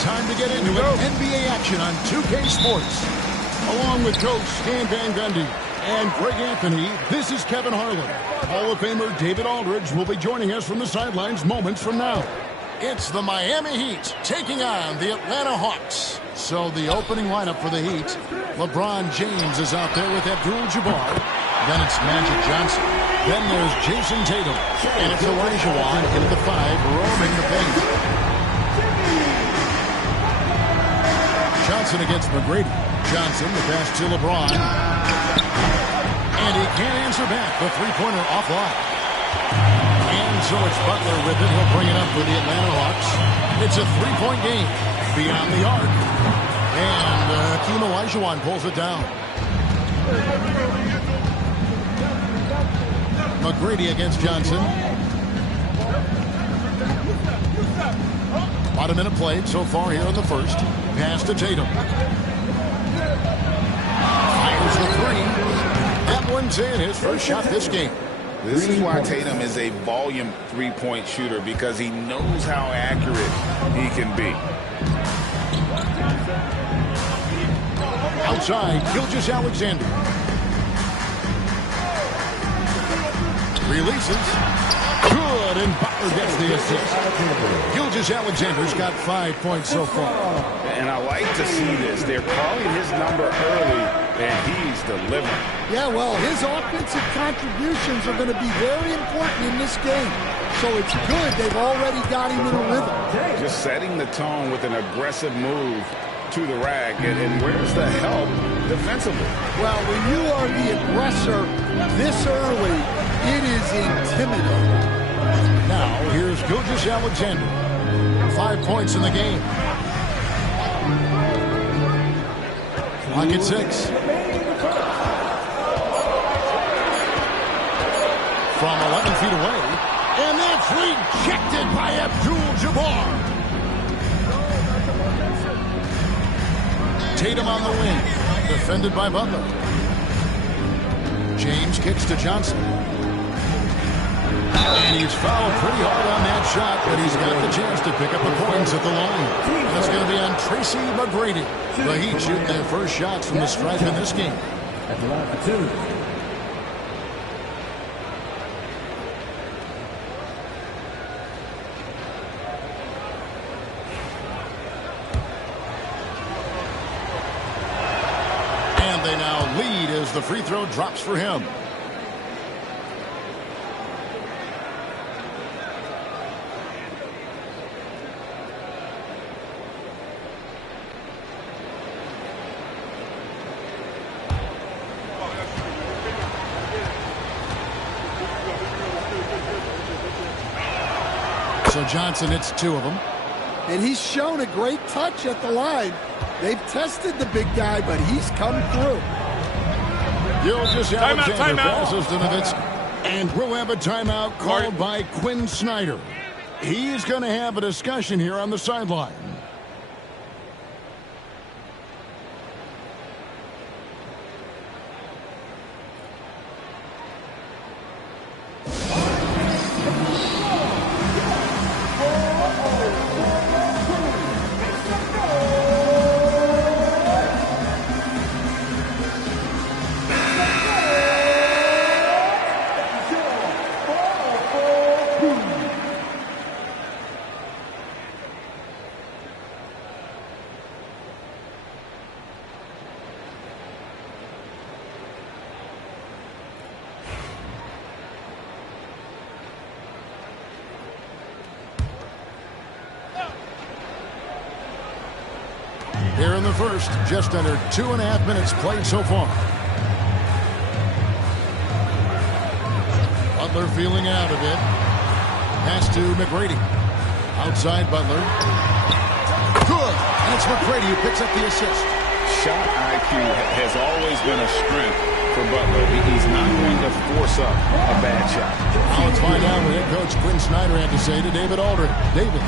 Time to get into it. NBA action on 2K Sports. Along with Coach Stan Van Gundy and Greg Anthony, this is Kevin Harlan. Hall of Famer David Aldridge will be joining us from the sidelines moments from now. It's the Miami Heat taking on the Atlanta Hawks. So the opening lineup for the Heat, LeBron James is out there with Abdul-Jabbar. Then it's Magic Johnson. Then there's Jason Tatum. And it's Olajuwon into the 5, roaming the paint. Johnson against McGrady. Johnson, the pass to LeBron. And he can't answer back. The three-pointer offline. And so it's Butler with it. He'll bring it up for the Atlanta Hawks. It's a three-point game beyond the arc. And Hakeem Olajuwon pulls it down. McGrady against Johnson. About a minute played so far here in the first. Pass to Tatum. Fires the three. That one's in. His first shot this game. This is why Tatum is a volume three-point shooter, because he knows how accurate he can be. Outside, Gilgeous-Alexander. Releases. Good, and Butler gets the assist. Gilgeous-Alexander's got 5 points so far. And I like to see this. They're calling his number early, and he's delivering. Yeah, well, his offensive contributions are going to be very important in this game. So it's good they've already got him in a rhythm. Just setting the tone with an aggressive move to the rack. And where's the help defensively? Well, when you are the aggressor this early, it is intimidating. Now, here's Gilgeous-Alexander. 5 points in the game. Clock at 6. From 11 feet away. And that's rejected by Abdul-Jabbar. Tatum on the wing. Defended by Butler. James kicks to Johnson. And he's fouled pretty hard on that shot, but he's got the chance to pick up the points at the line. And it's going to be on Tracy McGrady. The Heat shooting their first shots from the stripe in this game. At the line for 2. And they now lead as the free throw drops for him. So Johnson hits 2 of them. And he's shown a great touch at the line. They've tested the big guy, but he's come through. Gilgeous-Alexander passes to Nowitzki. And we'll have a timeout called by Quinn Snyder. He's going to have a discussion here on the sideline. Here in the first, just under 2.5 minutes played so far. Butler feeling out a bit. Pass to McGrady. Outside Butler. Good. And it's McGrady who picks up the assist. Shot IQ has always been a strength for Butler. He's not going to force up a bad shot. Now let's find out what head coach Quinn Snyder had to say to David Aldridge. David.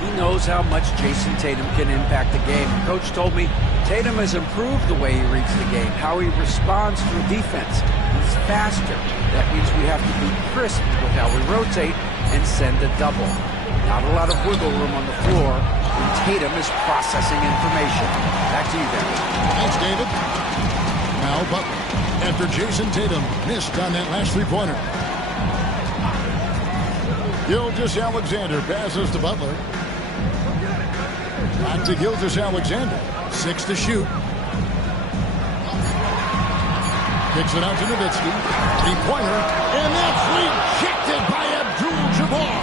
He knows how much Jason Tatum can impact the game. Coach told me Tatum has improved the way he reads the game, how he responds to a defense. He's faster. That means we have to be crisp with how we rotate and send a double. Not a lot of wiggle room on the floor when Tatum is processing information. Back to you, Darren. Thanks, David. Now Butler. After Jason Tatum missed on that last three-pointer. Gilgeous-Alexander passes to Butler. Back to Gilgeous-Alexander. 6 to shoot. Kicks it out to Nowitzki. Three-pointer. And that's rejected by Abdul-Jabbar.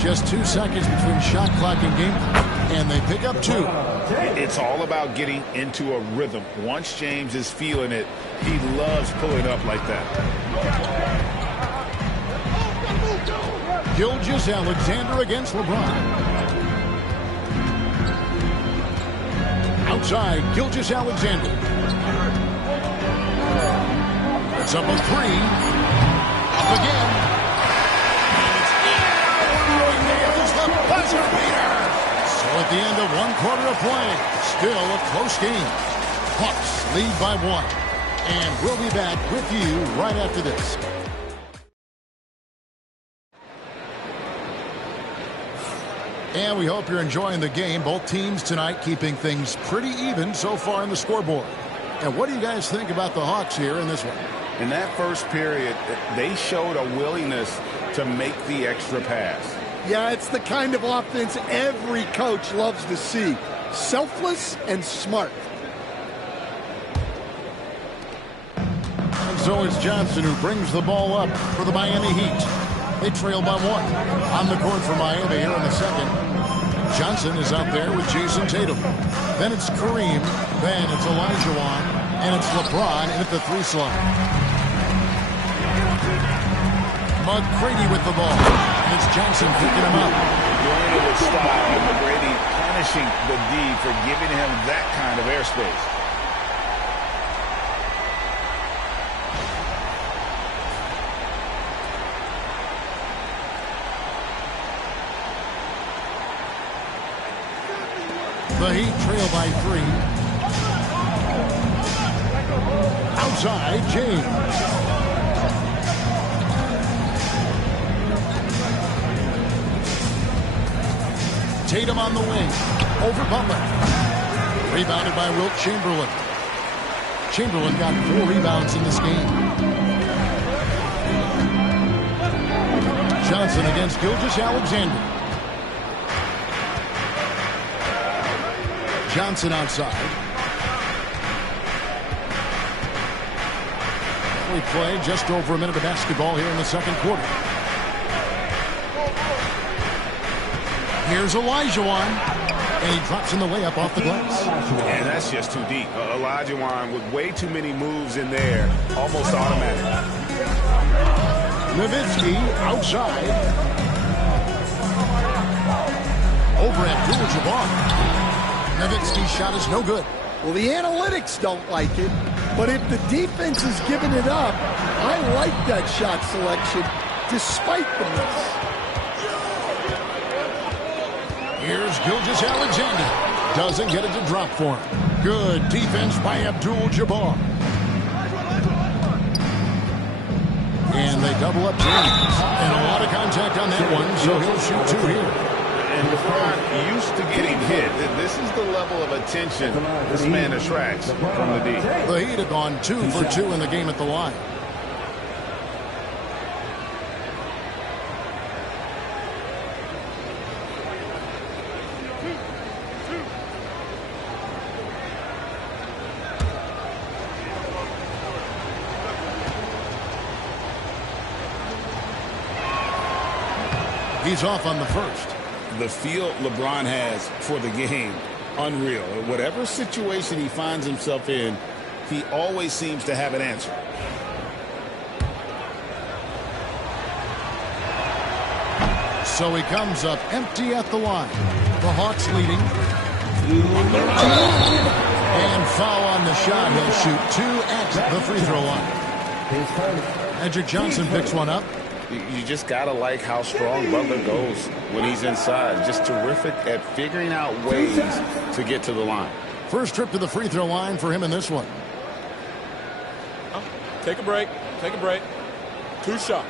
Just 2 seconds between shot clock and game clock. And they pick up 2. It's all about getting into a rhythm. Once James is feeling it, he loves pulling up like that. Gilgeous-Alexander against LeBron. Outside, Gilgeous-Alexander. It's up a 3. Up again. And it's in. Nails the buzzer beater. So at the end of 1 quarter of play, still a close game. Hawks lead by 1. And we'll be back with you right after this. And we hope you're enjoying the game. Both teams tonight keeping things pretty even so far in the scoreboard. And what do you guys think about the Hawks here in this one? In that first period, they showed a willingness to make the extra pass. Yeah, it's the kind of offense every coach loves to see. Selfless and smart. And so it's Johnson who brings the ball up for the Miami Heat. They trail by 1. On the court for Miami here in the second. Johnson is out there with Jason Tatum. Then it's Kareem. Then it's Olajuwon. And it's LeBron in at the 3 slot. McGrady with the ball. And it's Johnson picking him up. Going to the style. McGrady punishing the D for giving him that kind of airspace. The Heat trail by 3. Outside, James. Tatum on the wing. Over Butler. Rebounded by Wilt Chamberlain. Chamberlain got 4 rebounds in this game. Johnson against Gilgeous-Alexander. Johnson outside. We play just over a minute of basketball here in the second quarter. Here's Olajuwon, and he drops in the layup off the glass. And that's just too deep. Olajuwon with way too many moves in there, almost automatic. Nowitzki outside. Over Abdul-Jabbar. Nowitzki's shot is no good. Well, the analytics don't like it, but if the defense is giving it up, I like that shot selection despite the miss. Here's Gilgeous-Alexander. Doesn't get it to drop for him. Good defense by Abdul-Jabbar. And they double up James. And a lot of contact on that one, so he'll shoot 2 here. And LeBron used to getting hit. This is the level of attention this man attracts from the D. The Heat have gone 2 for 2 in the game at the line. He's off on the first. The feel LeBron has for the game, unreal. Whatever situation he finds himself in, he always seems to have an answer. So he comes up empty at the line. The Hawks leading. And foul on the shot. He'll shoot 2 at the free throw line. Edric Johnson picks one up. You just got to like how strong Butler goes when he's inside. Just terrific at figuring out ways to get to the line. First trip to the free throw line for him in this one. Take a break. Take a break. 2 shots.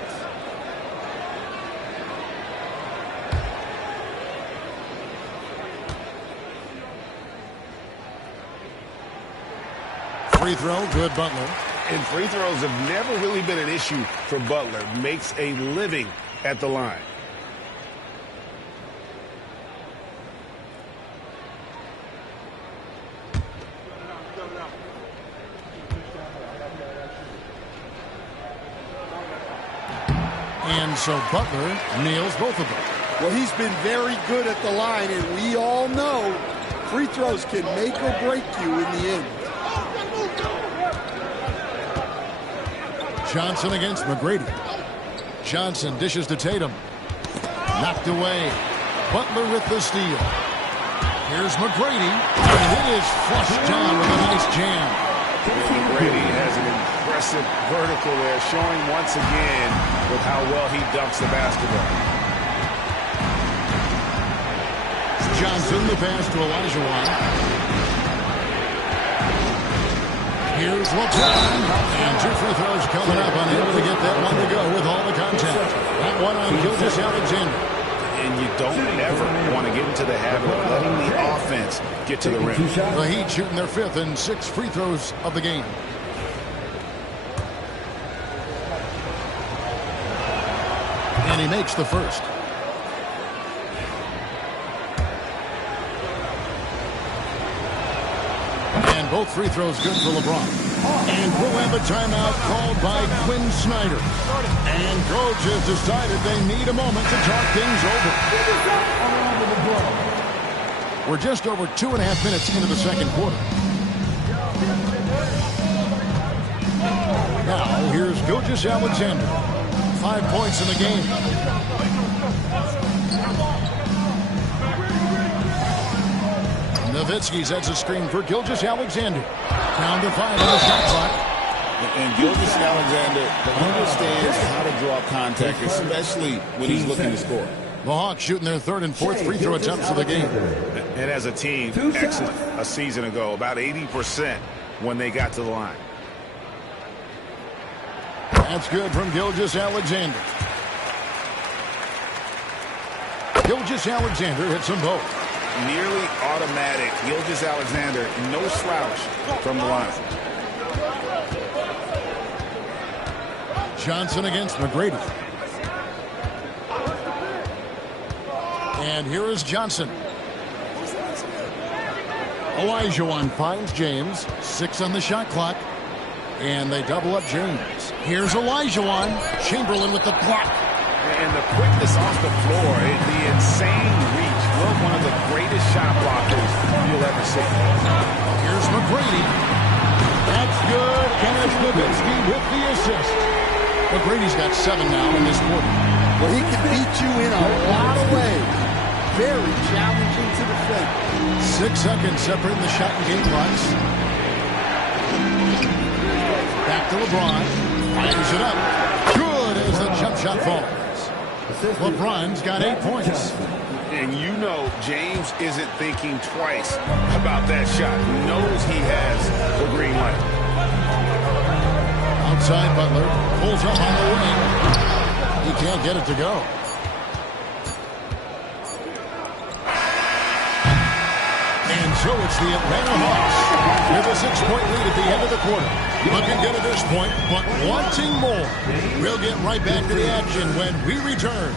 Free throw, good Butler. And free throws have never really been an issue for Butler. Makes a living at the line. And so Butler nails both of them. Well, he's been very good at the line, and we all know free throws can make or break you in the end. Johnson against McGrady. Johnson dishes to Tatum. Knocked away. Butler with the steal. Here's McGrady. And it is flushed down with a nice jam. McGrady has an impressive vertical there, showing once again with how well he dunks the basketball. Johnson, the pass to Olajuwon. Here's LeBron. And 2 free throws coming up. Unable to get that one to go with all the contact. That one on Gilgeous-Alexander. And you don't ever want to get into the habit of letting the offense get to the rim. The Heat shooting their 5th and 6th free throws of the game. And he makes the first. And both free throws good for LeBron. And we'll have a timeout called by Quinn Snyder. And coach has decided they need a moment to talk things over. We're just over 2.5 minutes into the second quarter. Now, here's Gilgeous-Alexander. 5 points in the game. Nowitzki sets a screen for Gilgeous-Alexander. Down to 5 on the shot clock. And Gilgeous-Alexander understands how to draw contact, especially when he's looking to score. The Hawks shooting their 3rd and 4th free throw attempts of the game. And as a team, excellent a season ago, about 80% when they got to the line. That's good from Gilgeous-Alexander. Gilgeous-Alexander hits them both. Nearly automatic. Gilgeous-Alexander, no slouch from the line. Johnson against McGrady. And here is Johnson. Olajuwon finds James. 6 on the shot clock. And they double up James. Here's Olajuwon. Chamberlain with the block. And the quickness off the floor, the insane reach. Look, one of the greatest shot blockers you'll ever see. Here's McGrady. That's good. And it's Nowitzki with the assist. McGrady's got 7 now in this quarter. Well, he can beat you in a lot of ways. Very challenging to defend. 6 seconds separating the shot and game clocks. Back to LeBron. Fires it up. Good as the jump shot falls. LeBron's got 8 points. And you know James isn't thinking twice about that shot. He knows he has the green light. Outside Butler. Pulls up on the wing. He can't get it to go. And so it's the Atlanta Hawks with a 6-point lead at the end of the quarter. Looking good at this point, but wanting more. We'll get right back to the action when we return.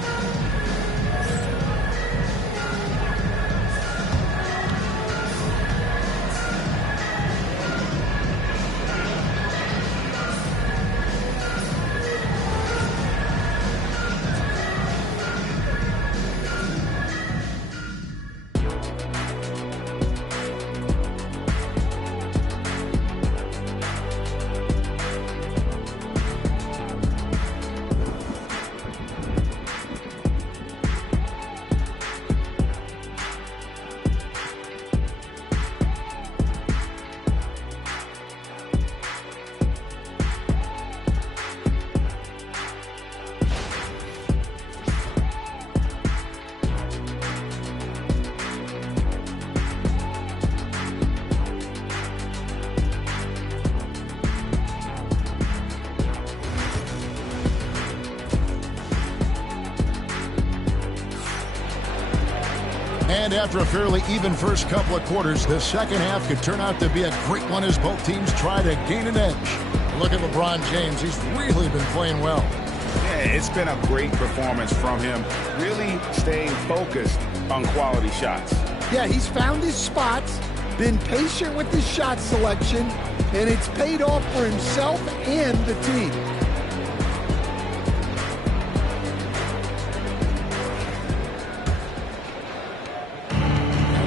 And after a fairly even first couple of quarters, the second half could turn out to be a great one as both teams try to gain an edge. Look at LeBron James. He's really been playing well. Yeah, it's been a great performance from him. Really staying focused on quality shots. Yeah, he's found his spots, been patient with his shot selection, and it's paid off for himself and the team.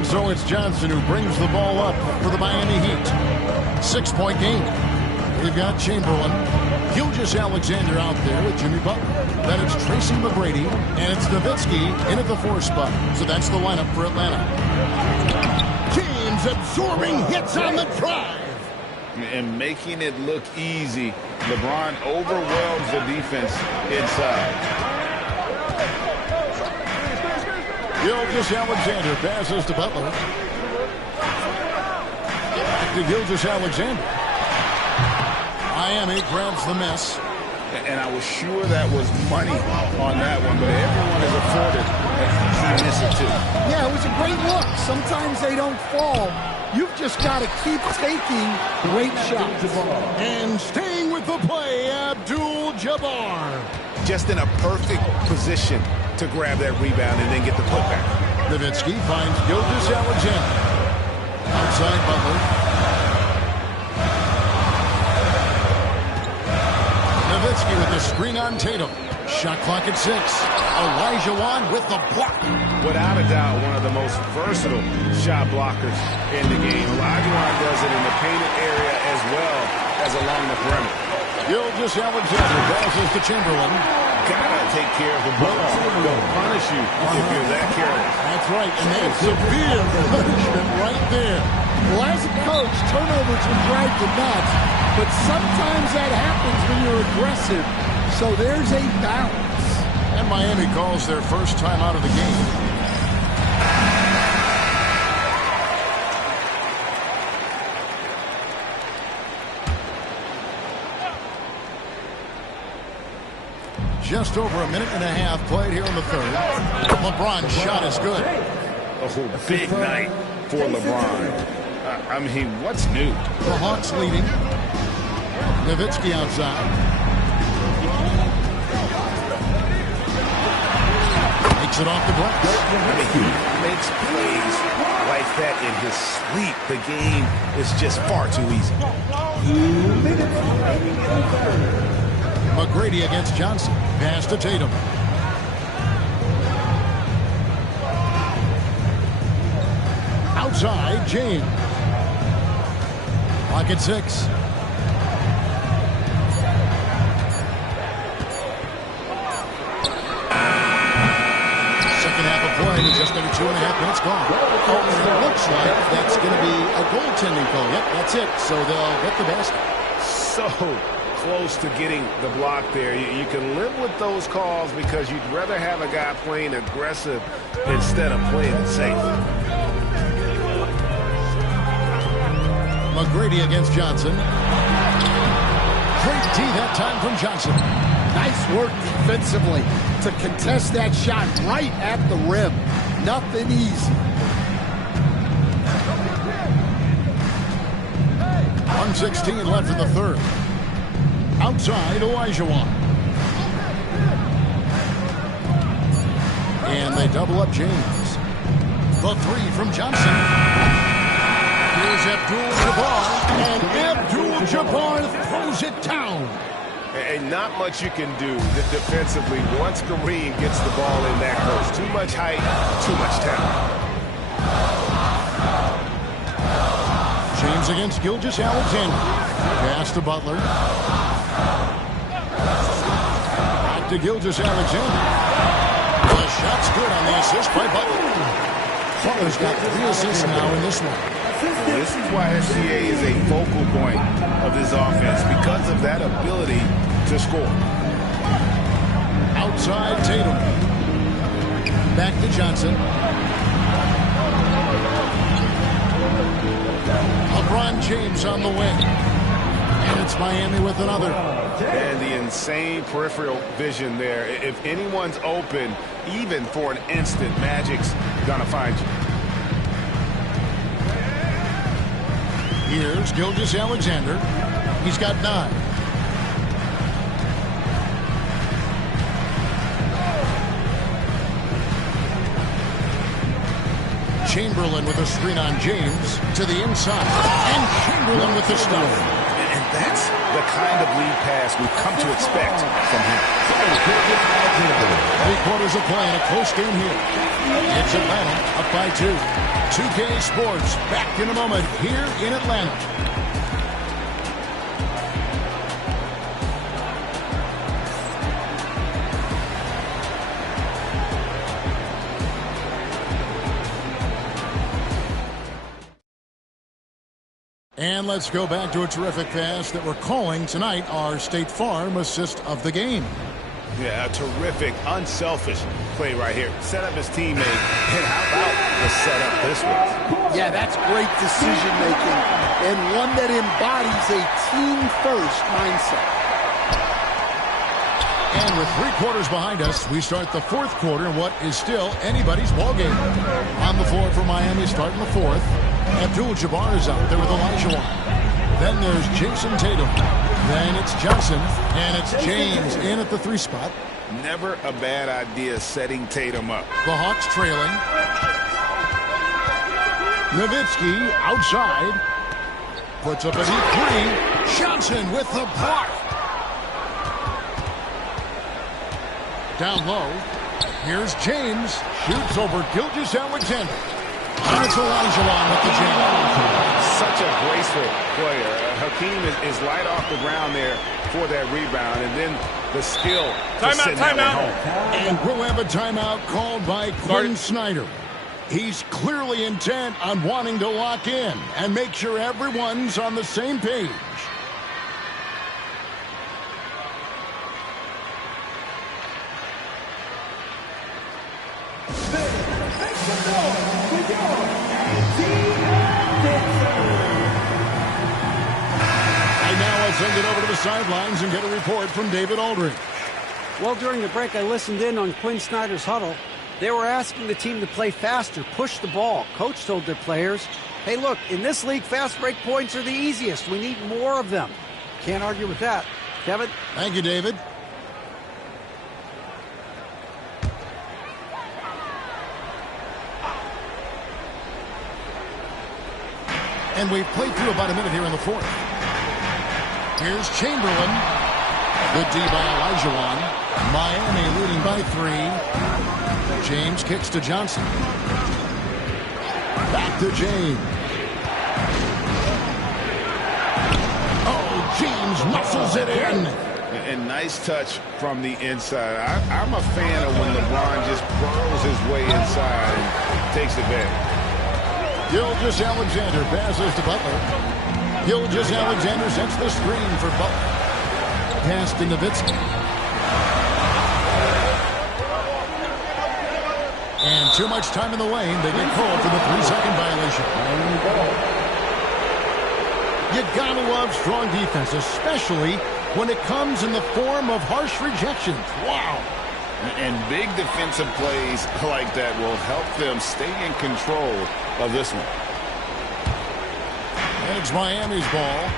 So it's Johnson who brings the ball up for the Miami Heat. 6-point game. We've got Chamberlain, Gilgeous-Alexander out there with Jimmy Butler. Then it's Tracy McGrady, and it's Nowitzki in at the 4 spot. So that's the lineup for Atlanta. James absorbing hits on the drive. And making it look easy. LeBron overwhelms the defense inside. Gilgeous-Alexander passes to Butler. Back to Gilgeous-Alexander. Miami grabs the miss. And I was sure that was money on that one, but everyone is afforded that he missed it too. Yeah, it was a great look. Sometimes they don't fall. You've just got to keep taking great shots. And staying with the play, Abdul-Jabbar. Just in a perfect position to grab that rebound and then get the putback. Nowitzki finds Gilgeous-Alexander. Outside Butler. Nowitzki with the screen on Tatum. Shot clock at 6. Olajuwon with the block. Without a doubt, one of the most versatile shot blockers in the game. Olajuwon does it in the painted area as well as along the perimeter. Gilgeous-Alexander passes to Chamberlain. Gotta take care of the ball. They'll punish you if you're that careless. That's right, and that's severe punishment right there. Well, as a coach, turnovers will drive you nuts, but sometimes that happens when you're aggressive. So there's a balance. And Miami calls their first time out of the game. Just over a minute and a half played here in the third. LeBron's shot is good. Oh, big night for LeBron. I mean, what's new? The Hawks leading. Nowitzki outside. Knocks it off the glass. I mean, he makes plays like that in his sleep. The game is just far too easy. 2 minutes remaining in the third. McGrady against Johnson. Pass to Tatum. Outside, James. Pocket 6. Second half of play with just under 2.5 minutes gone. Oh, and it looks like that's going to be a goaltending call. Yep, that's it. So they'll get the basket. So close to getting the block there. You can live with those calls because you'd rather have a guy playing aggressive instead of playing it safe. McGrady against Johnson. Great D that time from Johnson. Nice work defensively to contest that shot right at the rim. Nothing easy. 1:16 left in the third. Outside, Olajuwon. And they double up James. The three from Johnson. Here's Abdul-Jabbar. And Abdul-Jabbar throws it down. And not much you can do defensively once Kareem gets the ball in that close. Too much height, too much talent. James against Gilgeous-Alexander. Pass to Butler. Back to Gilgeous-Alexander. The shot's good on the assist by Butler. Butler's got 3 assists now in this one. This is why SGA is a focal point of this offense, because of that ability to score. Outside Tatum. Back to Johnson. LeBron James on the wing. And it's Miami with another. And the insane peripheral vision there. If anyone's open, even for an instant, Magic's gonna find you. Here's Gilgeous-Alexander. He's got 9. Chamberlain with a screen on James to the inside. And Chamberlain with the stuff. And that's the kind of lead pass we've come to expect from him. 3 quarters of play in a close game here. It's Atlanta up by 2. 2K Sports back in a moment here in Atlanta. And let's go back to a terrific pass that we're calling tonight our State Farm assist of the game. Yeah, a terrific, unselfish play right here. Set up his teammate, and how about the setup this one? Yeah, that's great decision-making, and one that embodies a team-first mindset. And with 3 quarters behind us, we start the 4th quarter in what is still anybody's ballgame. On the floor for Miami starting the 4th. Abdul-Jabbar is out there with Olajuwon. Then there's Jason Tatum. Then it's Johnson. And it's James in at the 3 spot. Never a bad idea setting Tatum up. The Hawks trailing. Nowitzki outside. Puts up a deep 3. Johnson with the block. Down low. Here's James. Shoots over Gilgeous-Alexander. And it's Olajuwon with the jam. Such a graceful player. Hakeem is light off the ground there for that rebound. And then the skill to send that one home. And we'll have a timeout called by Quinn Snyder. He's clearly intent on wanting to lock in and make sure everyone's on the same page. Send it over to the sidelines and get a report from David Aldridge. Well, during the break, I listened in on Quinn Snyder's huddle. They were asking the team to play faster, push the ball. Coach told their players, hey, look, in this league, fast break points are the easiest. We need more of them. Can't argue with that. Kevin? Thank you, David. And we've played through about a minute here in the fourth. Here's Chamberlain. Good D by Olajuwon. Miami leading by 3. James kicks to Johnson. Back to James. Oh, James muscles it in. And nice touch from the inside. I'm a fan of when LeBron just burrows his way inside and takes advantage. Gilgeous-Alexander passes to Butler. Gilgeous-Alexander sets the screen for Butler. Pass to Nowitzki. And too much time in the lane. They get called for the 3-second violation. You gotta love strong defense, especially when it comes in the form of harsh rejections. Wow. And big defensive plays like that will help them stay in control of this one. And it's Miami's ball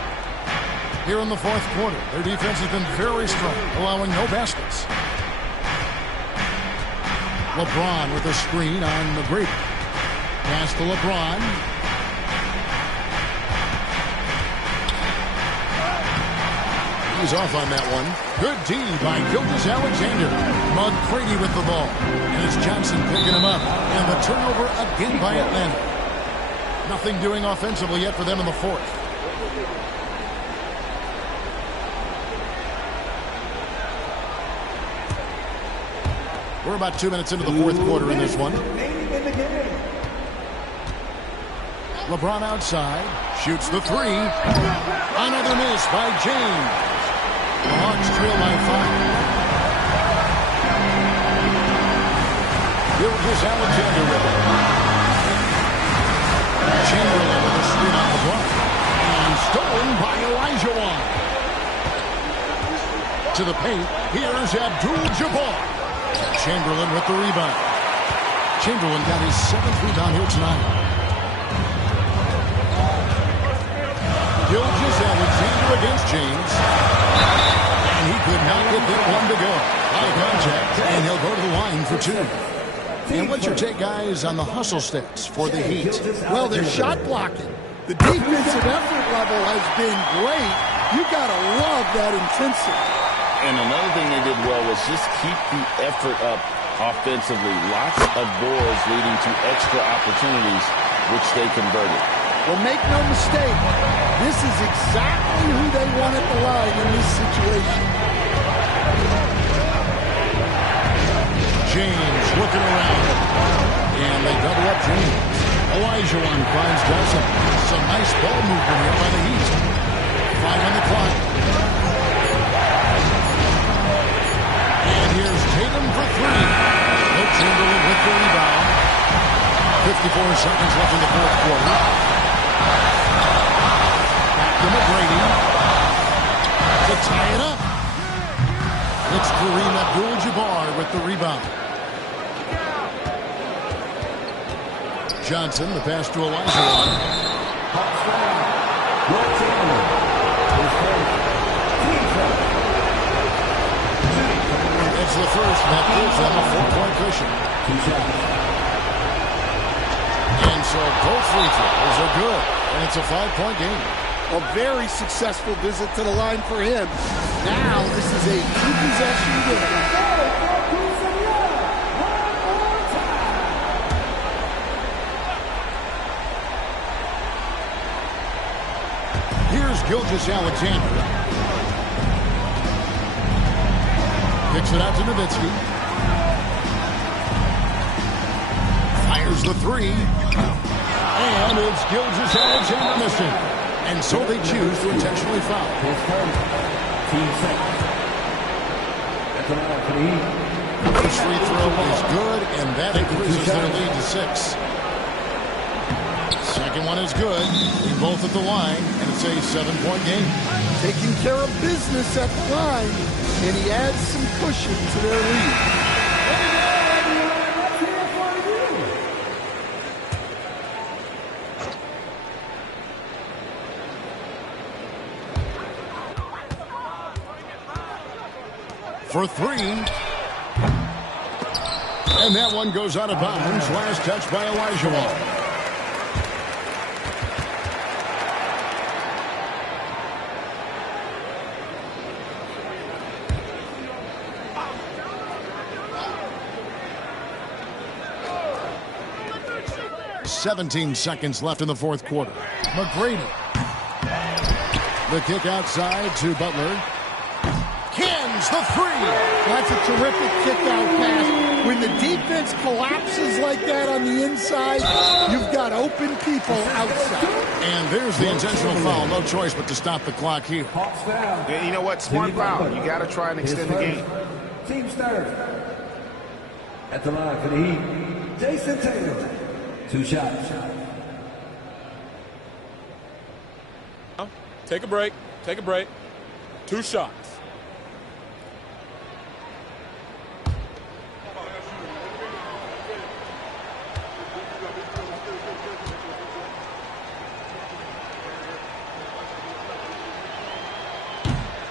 here in the fourth quarter. Their defense has been very strong, allowing no baskets. LeBron with a screen on McGrady. Pass to LeBron. He's off on that one. Good D by Gilgeous-Alexander. McGrady with the ball. And it's Johnson picking him up. And the turnover again by Atlanta. Nothing doing offensively yet for them in the fourth. We're about 2 minutes into the fourth quarter in this one. LeBron outside. Shoots the 3. Another miss by James. The Hawks trail by 5. Gilgeous-Alexander with it. Chamberlain with a screen on the block. And stolen by Olajuwon. To the paint. Here's Abdul-Jabbar. Chamberlain with the rebound. Chamberlain got his 7th rebound here tonight. Gilgeous-Alexander against James. And he could not get that one to go. High contact, and he'll go to the line for 2. And what's your take, guys, on the hustle stats for the Heat? Well, they're shot blocking. The defensive effort level has been great. You got to love that intensity. And another thing they did well was just keep the effort up offensively. Lots of boards leading to extra opportunities, which they converted. Well, make no mistake, this is exactly who they want at the line in this situation. James looking around. And they double up James. Olajuwon finds Johnson. Some nice ball movement here by the Heat. 5 on the clock. And here's Tatum for 3. Wilt Chamberlain with the rebound. 54 seconds left in the fourth quarter. Back to McGrady. To tie it up. It's Kareem Abdul-Jabbar with the rebound. Johnson, the pass to Olajuwon. It's the first that gives them a 4-point cushion. And so both free throws are good. And it's a 5-point game. A very successful visit to the line for him. Now this is a 2-possession game. Here's Gilgeous-Alexander. Kicks it out to Nowitzki. Fires the 3. And it's Gilgeous-Alexander missing. And so they choose to intentionally foul. First free throw is good, and that increases their lead to 6. Second one is good. They're both at the line, and it's a 7-point game. Taking care of business at the line, and he adds some cushion to their lead. For 3. And that one goes out of bounds. Last touch by Olajuwon. 17 seconds left in the fourth quarter. McGrady. The kick outside to Butler. Cans the three. That's a terrific kick-out pass. When the defense collapses like that on the inside, you've got open people outside. And there's the intentional foul. No choice but to stop the clock here. Yeah, you know what? Smart foul. You got to try and extend the game. Team start. At the line for the Heat, Jason Tatum. 2 shots. Take a break. Take a break. 2 shots.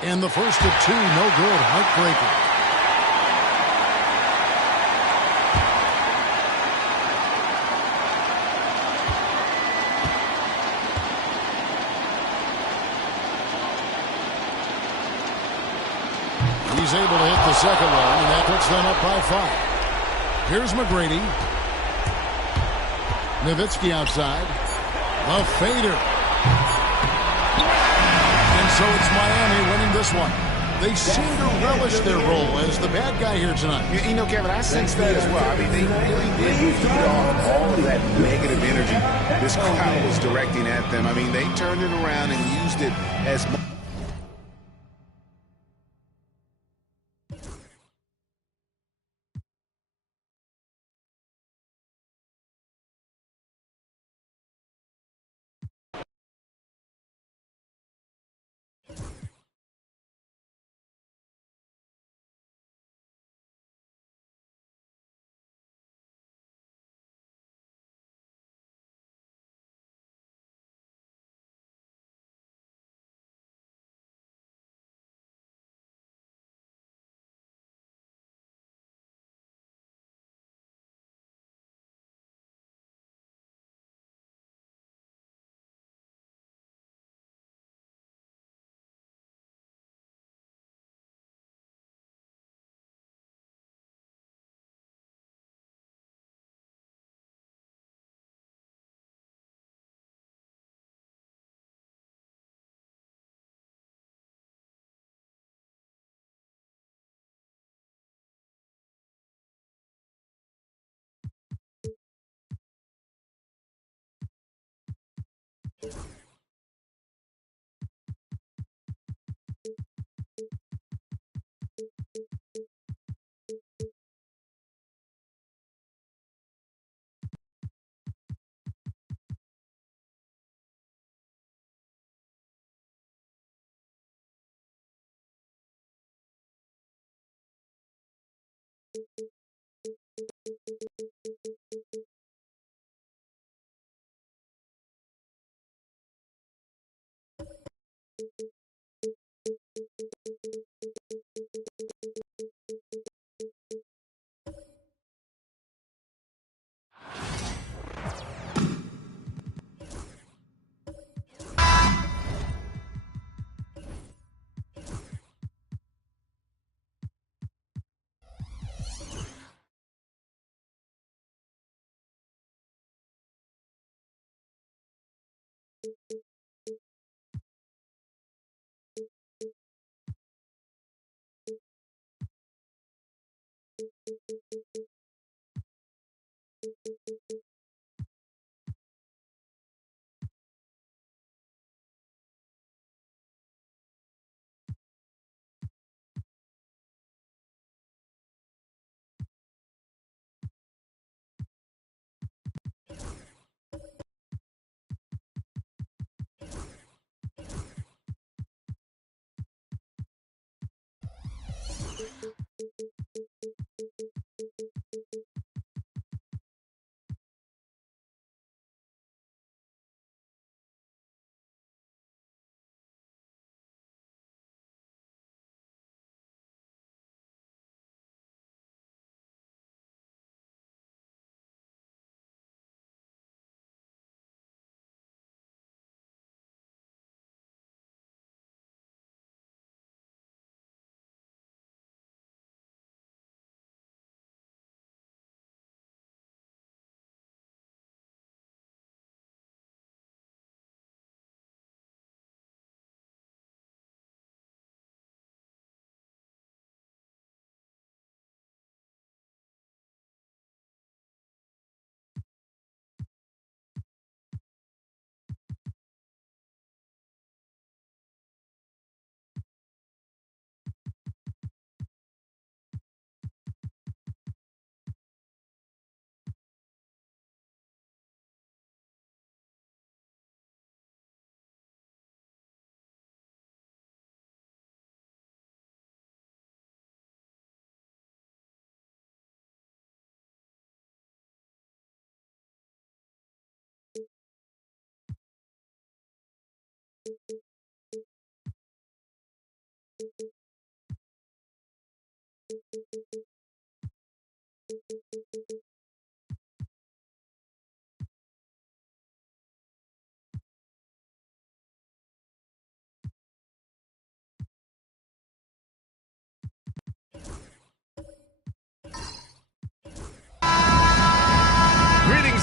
And the first of 2, no good. Heartbreaker. He's able to hit the second one, and that puts them up by 5. Here's McGrady. Nowitzki outside. A fader. And so it's Miami winning this one. They seem to relish their role as the bad guy here tonight. You know, Kevin, I sense that as well. I mean, they really did feed off all of that negative energy this crowd was directing at them. I mean, they turned it around and used it as much.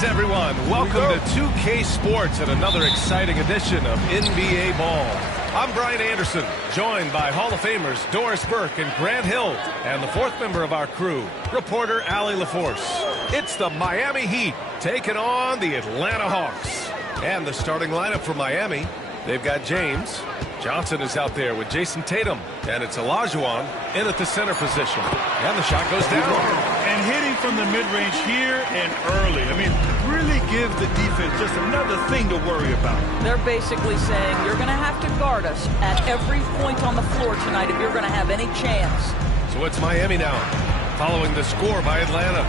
Greetings, everyone. Welcome to 2K Sports and another exciting edition of NBA Ball. I'm Brian Anderson, joined by Hall of Famers Doris Burke and Grant Hill, and the fourth member of our crew, reporter Allie LaForce. It's the Miami Heat taking on the Atlanta Hawks. And the starting lineup for Miami, they've got James. Johnson is out there with Jason Tatum, and it's Olajuwon in at the center position. And the shot goes down. And hitting from the mid-range here and early. I mean, really give the defense just another thing to worry about. They're basically saying you're going to have to guard us at every point on the floor tonight if you're going to have any chance. So it's Miami now, following the score by Atlanta.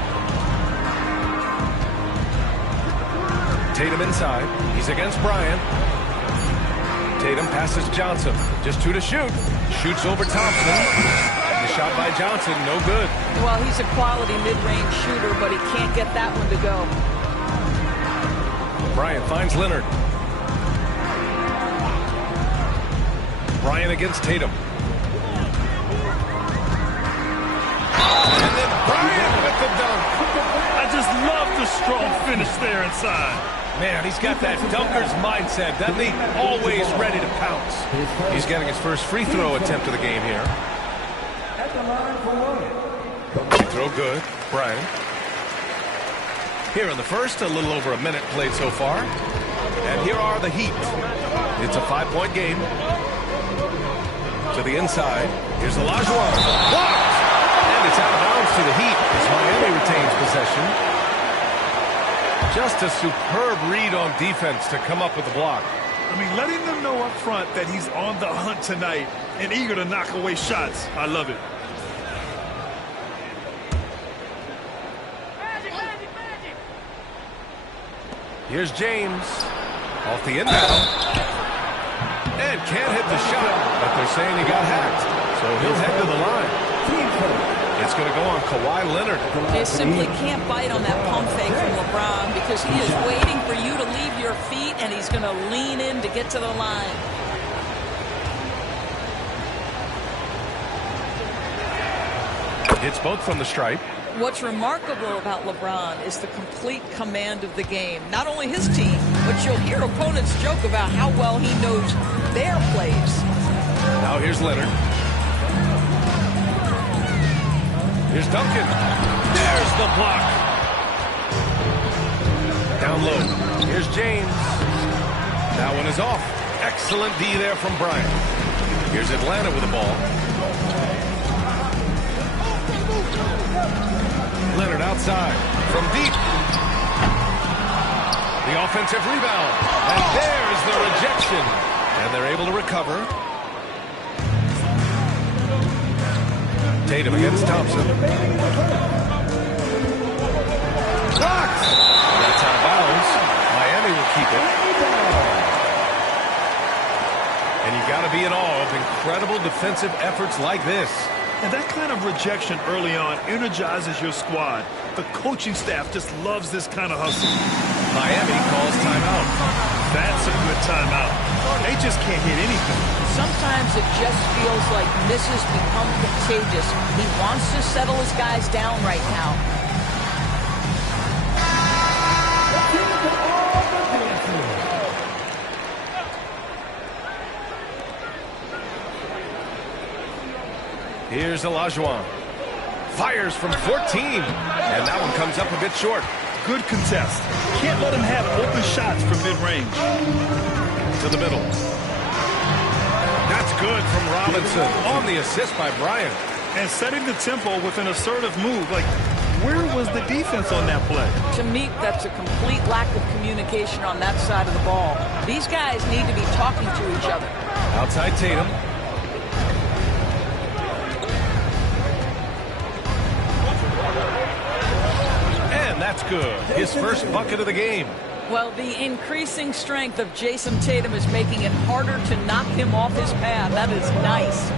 Tatum inside. He's against Bryant. Tatum passes Johnson. Just 2 to shoot. Shoots over Thompson. The shot by Johnson, no good. Well, he's a quality mid-range shooter, but he can't get that one to go. Bryant finds Leonard. Bryant against Tatum. And then Bryant with the dunk. I just love the strong finish there inside. Man, he's got that dunker's mindset, doesn't he? Always ready to pounce. He's getting his first free throw attempt of the game here. Free throw good. Bryant. Here in the first, a little over a minute played so far. And here are the Heat. It's a 5-point game. To the inside. Here's Olajuwon. Blocked! And it's out of bounds to the Heat as Miami retains possession. Just a superb read on defense to come up with the block. I mean, letting them know up front that he's on the hunt tonight and eager to knock away shots. I love it. Here's James. Off the inbound. And can't hit the shot, but they're saying he got hacked. So he'll head to the line. It's going to go on Kawhi Leonard. They simply can't bite on that pump fake from LeBron because he is waiting for you to leave your feet, and he's going to lean in to get to the line. It's both from the stripe. What's remarkable about LeBron is the complete command of the game. Not only his team, but you'll hear opponents joke about how well he knows their plays. Now here's Leonard. Here's Duncan. There's the block. Down low. Here's James. That one is off. Excellent D there from Bryant. Here's Atlanta with the ball. Leonard outside. From deep. The offensive rebound. And there's the rejection. And they're able to recover. Tatum against Thompson. Blocked! That's out of bounds. Miami will keep it. And you got to be in awe of incredible defensive efforts like this. And that kind of rejection early on energizes your squad. The coaching staff just loves this kind of hustle. Miami calls timeout. That's a good timeout. They just can't hit anything. Sometimes it just feels like misses become contagious. He wants to settle his guys down right now. Here's Olajuwon. Fires from 14. And that one comes up a bit short. Good contest. Can't let him have open shots from mid-range. To the middle. That's good from Robinson on the assist by Bryant. And setting the tempo with an assertive move. Like, where was the defense on that play? To me, that's a complete lack of communication on that side of the ball. These guys need to be talking to each other. Outside Tatum. And that's good. His first bucket of the game. Well, the increasing strength of Jason Tatum is making it harder to knock him off his path. That is nice.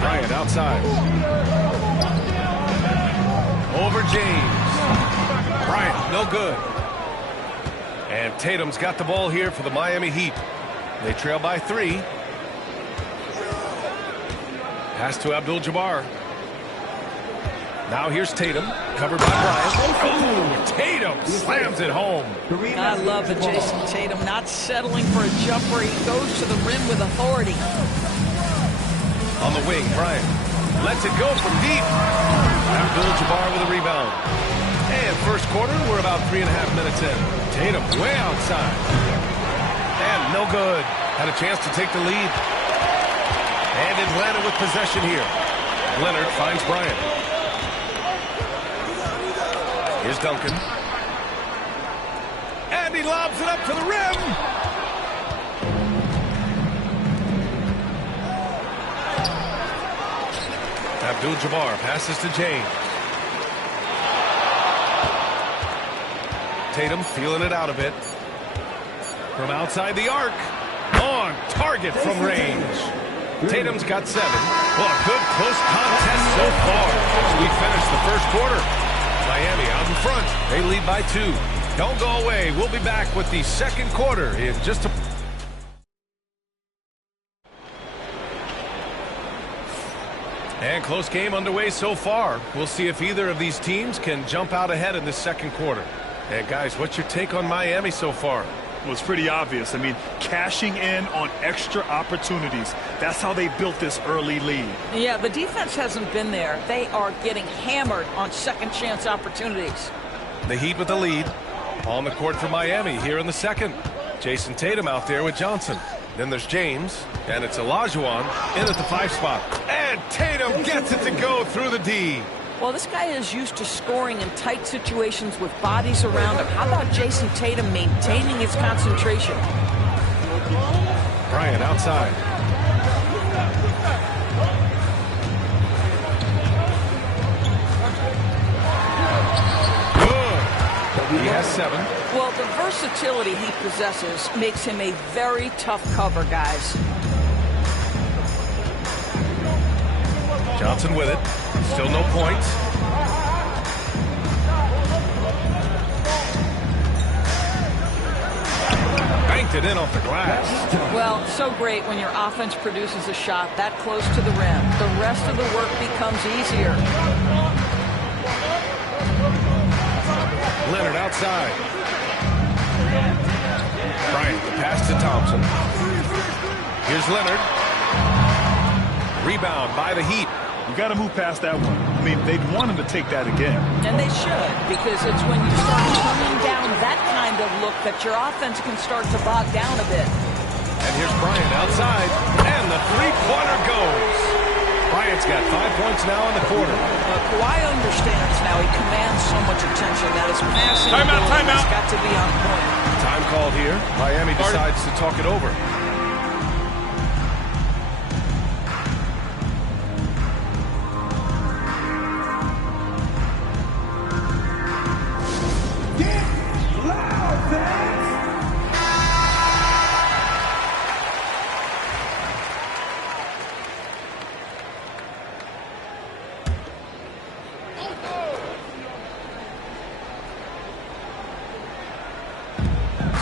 Bryant outside. Over James. Bryant, no good. And Tatum's got the ball here for the Miami Heat. They trail by 3. Pass to Abdul-Jabbar. Now here's Tatum, covered by Bryant. Oh, Tatum slams it home. I love it, Jason Tatum, not settling for a jumper. He goes to the rim with authority. On the wing, Bryant lets it go from deep. Abdul-Jabbar with a rebound. And first quarter, we're about 3.5 minutes in. Tatum way outside. And no good. Had a chance to take the lead. And Atlanta with possession here. Leonard finds Bryant. Here's Duncan. And he lobs it up to the rim. Abdul-Jabbar passes to James. Tatum feeling it out a bit. From outside the arc. On target from range. Tatum's got 7. Well, a good close contest so far as we finish the first quarter. Miami out in front. They lead by 2. Don't go away. We'll be back with the second quarter in just a... And close game underway so far. We'll see if either of these teams can jump out ahead in this second quarter. And guys, what's your take on Miami so far? Well, it's pretty obvious. I mean, cashing in on extra opportunities. That's how they built this early lead. Yeah, the defense hasn't been there. They are getting hammered on second chance opportunities. The Heat with the lead. On the court for Miami here in the second. Jason Tatum out there with Johnson. Then there's James, and it's Olajuwon in at the 5 spot. And Tatum gets it to go through the D. Well, this guy is used to scoring in tight situations with bodies around him. How about Jason Tatum maintaining his concentration? Bryant outside. Good. He has 7. Well, the versatility he possesses makes him a very tough cover, guys. Johnson with it. Still no points. Banked it in off the glass. Well, so great when your offense produces a shot that close to the rim. The rest of the work becomes easier. Leonard outside. Bryant, the pass to Thompson. Here's Leonard. Rebound by the Heat. You got to move past that one. I mean, they'd want him to take that again. And they should, because it's when you start turning down that kind of look that your offense can start to bog down a bit. And here's Bryant outside, and the three-pointer goes. Bryant's got 5 points now in the quarter. Kawhi understands now. He commands so much attention that his passing ability has got to be on point. Time called here. Miami decides to talk it over.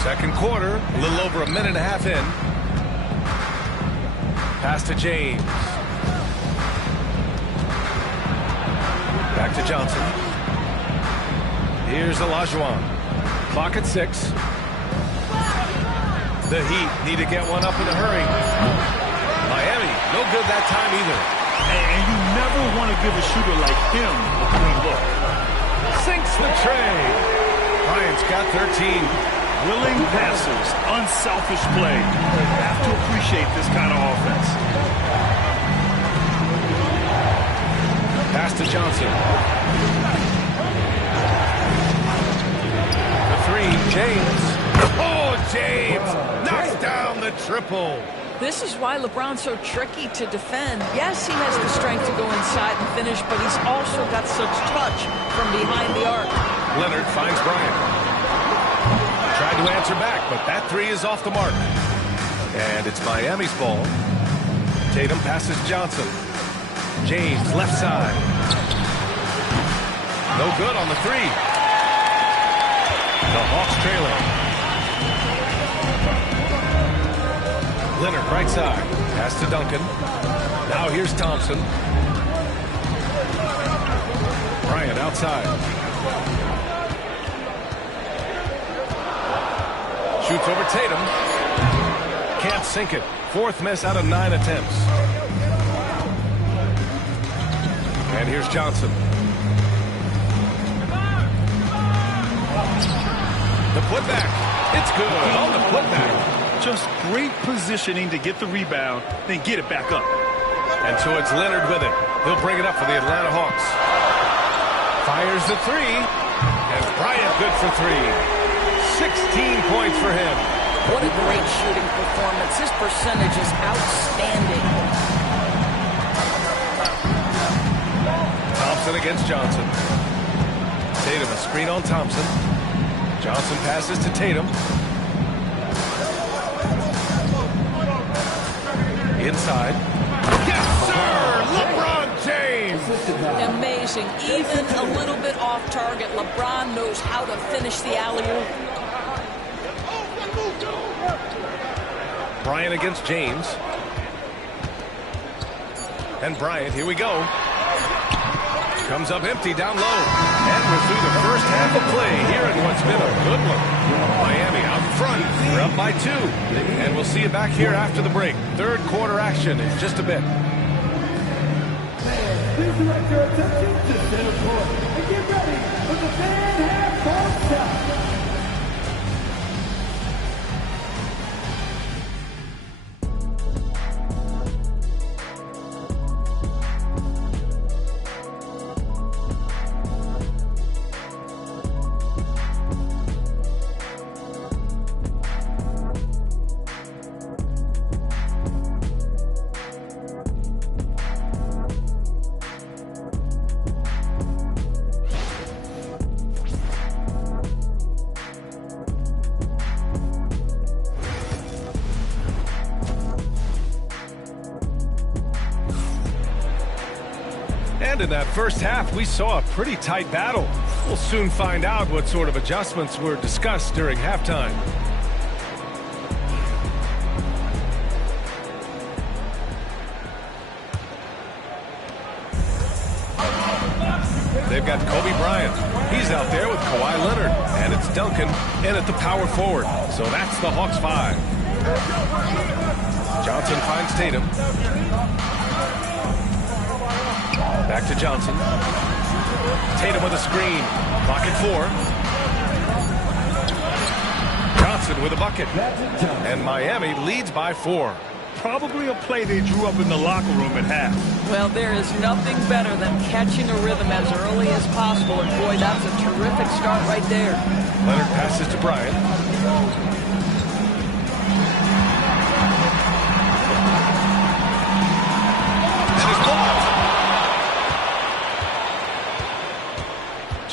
Second quarter, a little over a minute and a half in. Pass to James. Back to Johnson. Here's Olajuwon. Clock at 6. The Heat need to get one up in a hurry. Miami, no good that time either. And you never want to give a shooter like him a clean look. Sinks the tray. Bryant's got 13. Willing passes, unselfish play. You have to appreciate this kind of offense. Pass to Johnson. The 3, James. Oh, James knocks down the triple. This is why LeBron's so tricky to defend. Yes, he has the strength to go inside and finish, but he's also got such touch from behind the arc. Leonard finds Bryant. Tried to answer back, but that 3 is off the mark. And it's Miami's ball. Tatum passes Johnson. James, left side. No good on the 3. The Hawks trailing. Leonard, right side. Pass to Duncan. Now here's Thompson. outside. Shoots over Tatum. Can't sink it. 4th miss out of 9 attempts. And here's Johnson. The putback. It's good on the putback. Just great positioning to get the rebound, then get it back up. And so it's Leonard with it. He'll bring it up for the Atlanta Hawks. Fires the 3. And Bryant good for 3. 16 points for him. What a great shooting performance. His percentage is outstanding. Thompson against Johnson. Tatum a screen on Thompson. Johnson passes to Tatum. Inside. Yes, sir! LeBron James! Amazing. Even a little bit off target, LeBron knows how to finish the alley-oop. Bryant against James. And Bryant, here we go. Comes up empty down low. And we're through the first half of play here in what's been a good one. Miami out in front. We're up by 2. And we'll see you back here after the break. 3rd quarter action in just a bit. Please direct your attention to center court and get ready for the fan half-court shot. And in that first half, we saw a pretty tight battle. We'll soon find out what sort of adjustments were discussed during halftime. They've got Kobe Bryant. He's out there with Kawhi Leonard. And it's Duncan in at the power forward. So that's the Hawks 5. Johnson finds Tatum. Back to Johnson. Tatum with a screen. Clock at 4. Johnson with a bucket. And Miami leads by 4. Probably a play they drew up in the locker room at half. Well, there is nothing better than catching a rhythm as early as possible. And boy, that's a terrific start right there. Leonard passes to Bryant.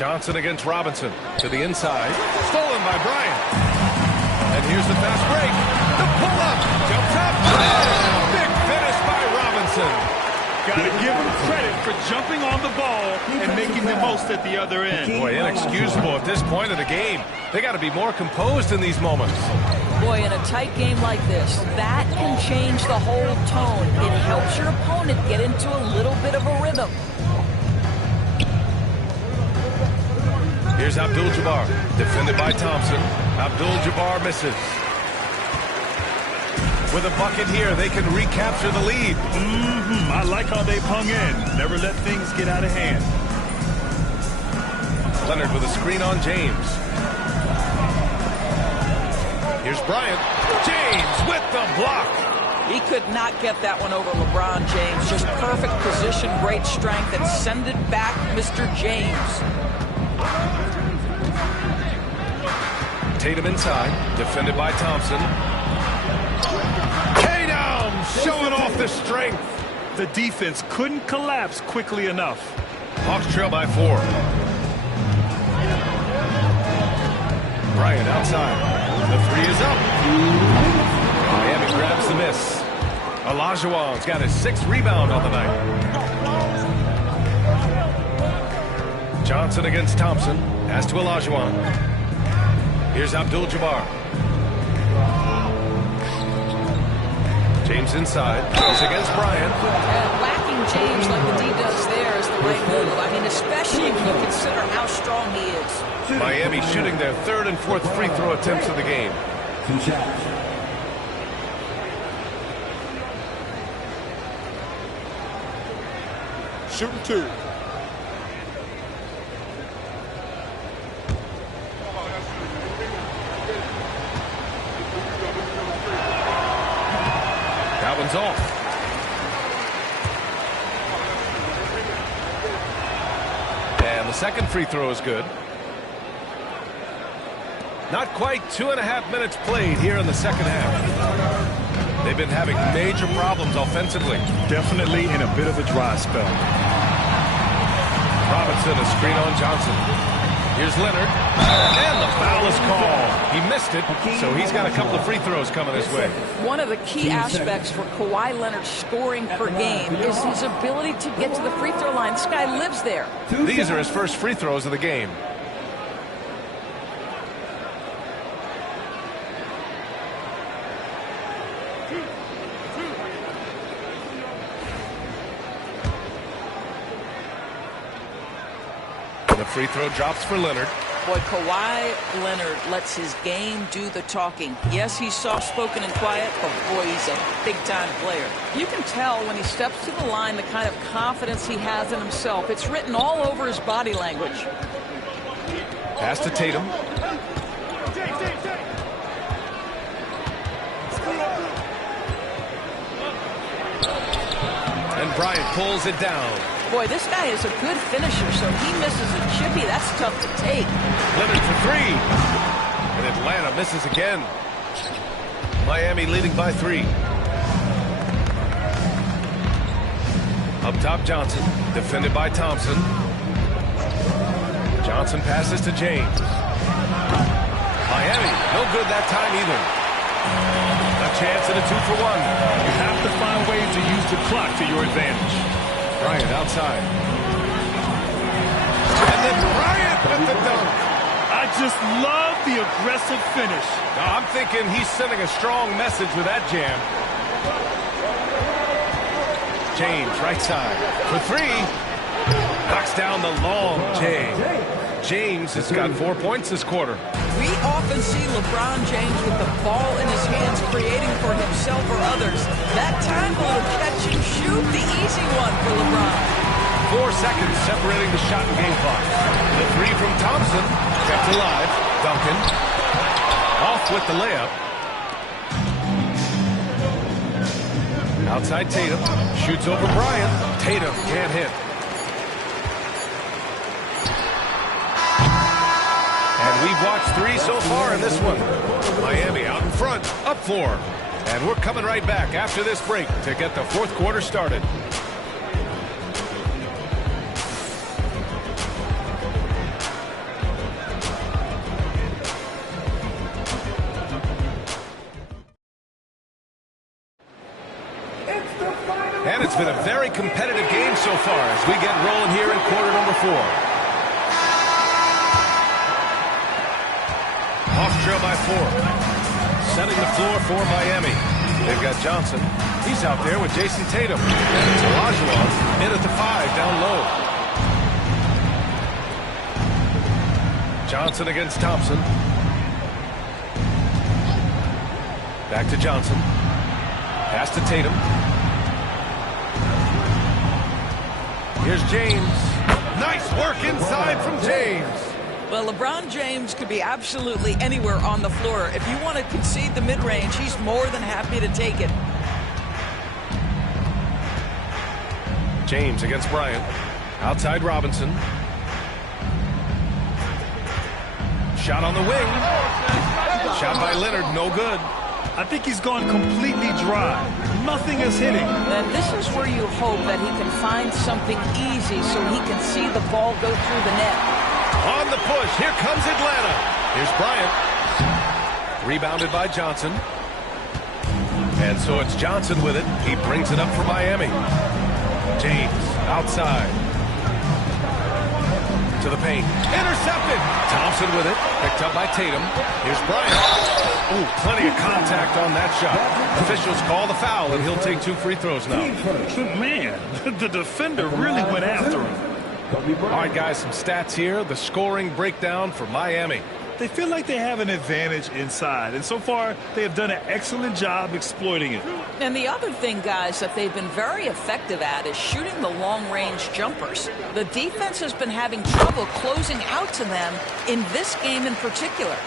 Johnson against Robinson to the inside. Stolen by Bryant. And here's the fast break. The pull-up. Jump top. And big finish by Robinson. Got to give him credit for jumping on the ball and making the most at the other end. Boy, inexcusable at this point of the game. They got to be more composed in these moments. Boy, in a tight game like this, that can change the whole tone. It helps your opponent get into a little bit of a rhythm. Here's Abdul-Jabbar, defended by Thompson. Abdul-Jabbar misses. With a bucket here, they can recapture the lead. I like how they've hung in. Never let things get out of hand. Leonard with a screen on James. Here's Bryant. James with the block. He could not get that one over LeBron James. Just perfect position, great strength, and send it back, Mr. James. Tatum inside, defended by Thompson. Tatum showing off the strength. The defense couldn't collapse quickly enough. Hawks trail by 4. Bryant outside. The 3 is up. Miami grabs the miss. Olajuwon's got his 6th rebound on the night. Johnson against Thompson. Pass to Olajuwon. Here's Abdul-Jabbar. James inside. Goes against Bryant. Lacking James like the D does there is the right move. I mean, especially when you consider how strong he is. Miami shooting their third and fourth free throw attempts of the game. 2 shots. Shooting 2. That one's off. And the second free throw is good. Not quite 2.5 minutes played here in the second half. They've been having major problems offensively. Definitely in a bit of a dry spell. Robinson, a screen on Johnson. Here's Leonard. And the foul is called. He missed it, so he's got a couple of free throws coming his way. One of the key aspects for Kawhi Leonard scoring per game is his ability to get to the free throw line. This guy lives there. These are his first free throws of the game. The free throw drops for Leonard. Boy, Kawhi Leonard lets his game do the talking. Yes, he's soft-spoken and quiet, but boy, he's a big-time player. You can tell when he steps to the line the kind of confidence he has in himself. It's written all over his body language. Pass to Tatum. And Bryant pulls it down. Boy, this guy is a good finisher, so he misses a chippy. That's tough to take. Leonard for 3. And Atlanta misses again. Miami leading by 3. Up top, Johnson. Defended by Thompson. Johnson passes to James. Miami, no good that time either. A chance at a 2-for-1. You have to find ways to use the clock to your advantage. Bryant outside. And then Bryant with the dunk. I just love the aggressive finish. Now, I'm thinking he's sending a strong message with that jam. James, right side. For 3. Knocks down the long J. James has got 4 points this quarter. We often see LeBron James with the ball in his hands creating for himself or others. That time, a little catch and shoot, the easy one for LeBron. 4 seconds separating the shot and game clock. The 3 from Thompson, kept alive. Duncan, off with the layup. Outside Tatum, shoots over Bryant. Tatum can't hit. And we've watched 3 so far in this one. Miami out in front, up 4. And we're coming right back after this break to get the fourth quarter started. And it's been a very competitive game so far as we get rolling here in quarter number 4. Off trail by 4. Setting the floor for Miami. They've got Johnson. He's out there with Jason Tatum. And it's Olajuwon in at the 5 down low. Johnson against Thompson. Back to Johnson. Pass to Tatum. Here's James. Nice work inside from James. Well, LeBron James could be absolutely anywhere on the floor. If you want to concede the mid-range, he's more than happy to take it. James against Bryant. Outside Robinson. Shot on the wing. Shot by Leonard, no good. I think he's gone completely dry. Nothing is hitting. And this is where you hope that he can find something easy so he can see the ball go through the net. On the push, here comes Atlanta. Here's Bryant. Rebounded by Johnson. And so it's Johnson with it. He brings it up for Miami. James outside. To the paint. Intercepted. Thompson with it. Picked up by Tatum. Here's Bryant. Oh, plenty of contact on that shot. Officials call the foul, and he'll take 2 free throws now. Man, the defender really went after him. All right, guys, some stats here. The scoring breakdown for Miami. They feel like they have an advantage inside, and so far they have done an excellent job exploiting it. And the other thing, guys, that they've been very effective at is shooting the long-range jumpers. The defense has been having trouble closing out to them in this game in particular.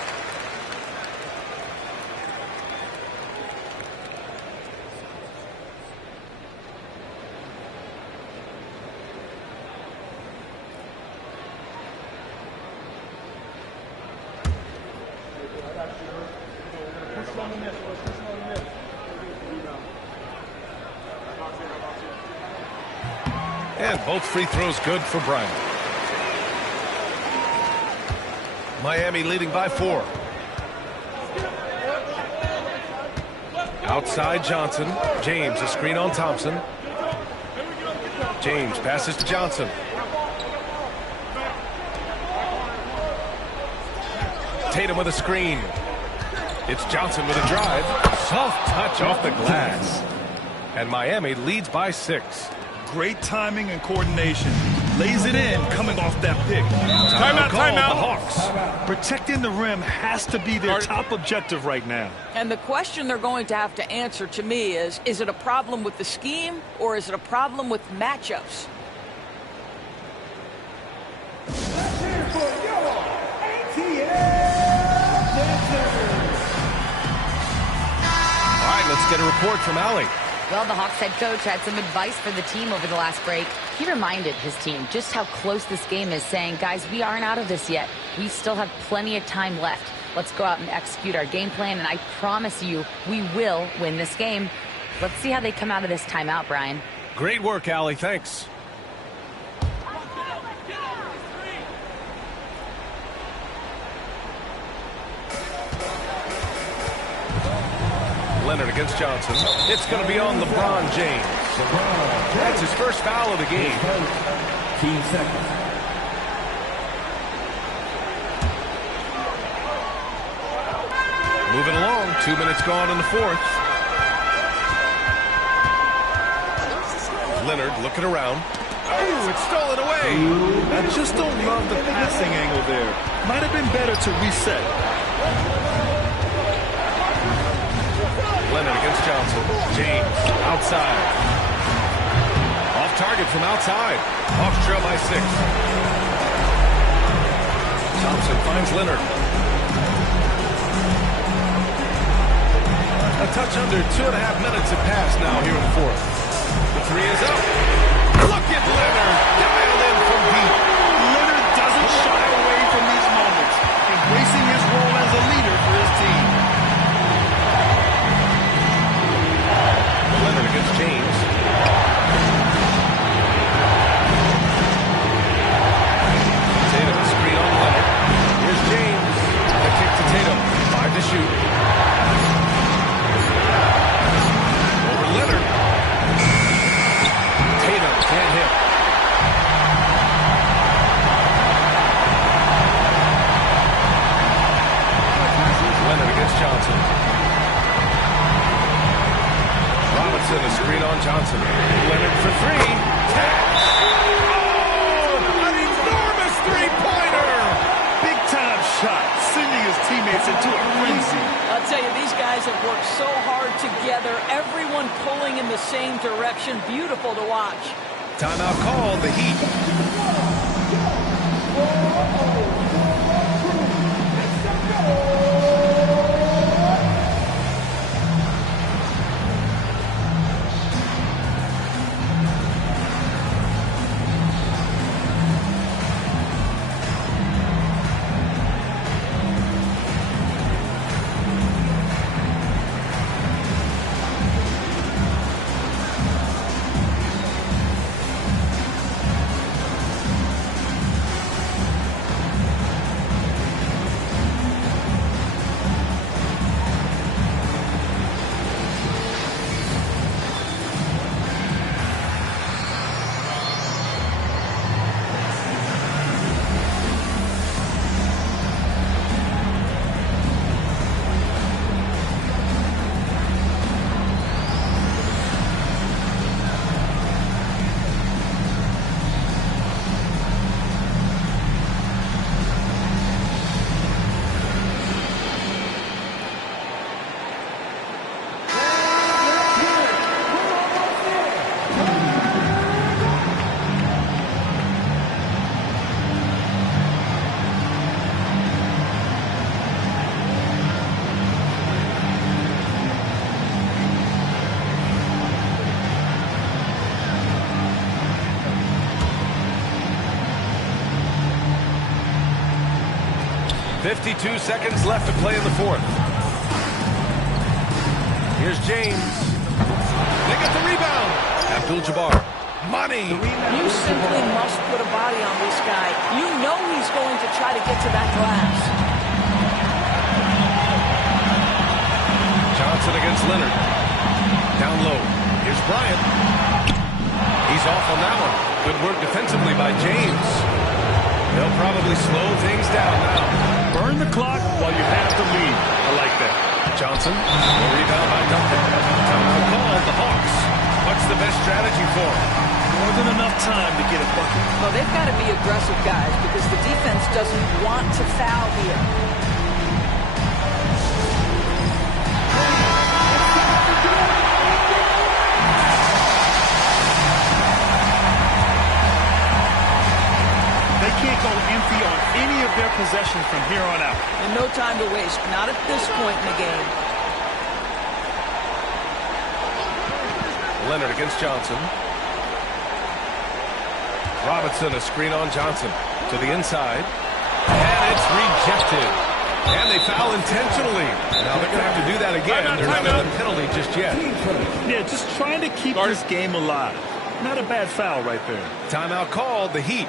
And both free throws good for Bryant. Miami leading by 4. Outside Johnson. James, a screen on Thompson. James passes to Johnson. Tatum with a screen. It's Johnson with a drive. Soft touch off the glass. And Miami leads by 6. Great timing and coordination. Lays it in coming off that pick. Timeout. The Hawks. Protecting the rim has to be their top objective right now. And the question they're going to have to answer to me is it a problem with the scheme or is it a problem with matchups? All right, let's get a report from Allie. Well, the Hawks head coach had some advice for the team over the last break. He reminded his team just how close this game is, saying, guys, we aren't out of this yet. We still have plenty of time left. Let's go out and execute our game plan, and I promise you we will win this game. Let's see how they come out of this timeout, Brian. Great work, Allie. Thanks. Leonard against Johnson. It's going to be on LeBron James. That's his first foul of the game. 15 seconds. Moving along. 2 minutes gone in the 4th. Leonard looking around. Oh, it's stolen away. I just don't love the passing angle there. Might have been better to reset. Leonard against Johnson. James outside. Off target from outside. Hawks trail by 6. Thompson finds Leonard. A touch under 2.5 minutes have passed now here in the 4th. The 3 is up. Look at Leonard. Dialed in from deep. Leonard doesn't shy away from these moments, embracing his role as a leader for his team. Leonard against James. Tatum, a screen on Leonard. Here's James. The kick to Tatum. 5 to shoot. Over Leonard. Tatum can't hit. Leonard against Johnson. Robinson, a screen on Johnson. Leonard for 3. Oh, an enormous three-pointer. Big-time shot, sending his teammates into a frenzy. I'll tell you, these guys have worked so hard together. Everyone pulling in the same direction. Beautiful to watch. Timeout called, the Heat. 52 seconds left to play in the fourth. Here's James. They get the rebound. Abdul-Jabbar. Money. You simply must put a body on this guy. You know he's going to try to get to that glass. Johnson against Leonard. Down low. Here's Bryant. He's off on that one. Good work defensively by James. They'll probably slow things down now. Burn the clock while you have the lead. I like that. Johnson. A rebound by Duncan. Timeout called. The Hawks. What's the best strategy for them? More than enough time to get a bucket. Well, they've got to be aggressive, guys, because the defense doesn't want to foul here. They can't go empty on any of their possessions from here on out. And no time to waste. Not at this point in the game. Leonard against Johnson. Robinson, a screen on Johnson. To the inside. And it's rejected. And they foul intentionally. Now they're going to have to do that again. They're not in the penalty just yet. Yeah, just trying to keep this game alive. Not a bad foul right there. Timeout called. The Heat.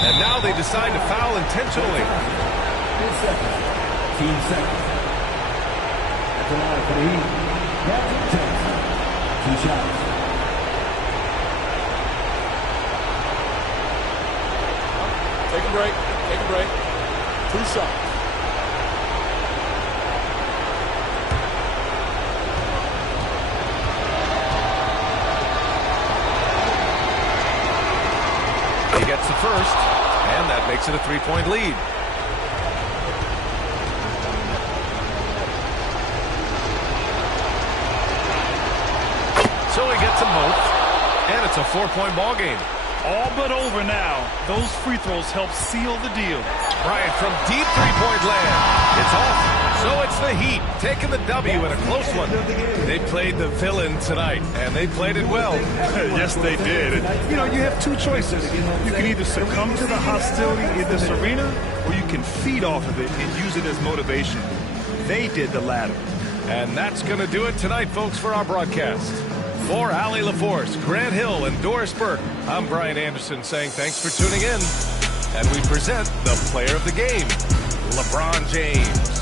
And now they decide to foul intentionally. Team second. At the line for the Heat, Captain Thompson. 2 shots. Take a break. Take a break. 2 shots. He gets the first, and that makes it a 3-point lead. So he gets them both, and it's a 4-point ball game. All but over now. Those free throws help seal the deal. Bryant from deep 3-point land. It's off. So it's the Heat taking the W in a close one. They played the villain tonight, and they played it well. Yes, they did. And, you know, you have 2 choices. You can either succumb to the hostility in this arena, or you can feed off of it and use it as motivation. They did the latter. And that's going to do it tonight, folks, for our broadcast. For Allie LaForce, Grant Hill, and Doris Burke, I'm Brian Anderson saying thanks for tuning in. And we present the player of the game, LeBron James.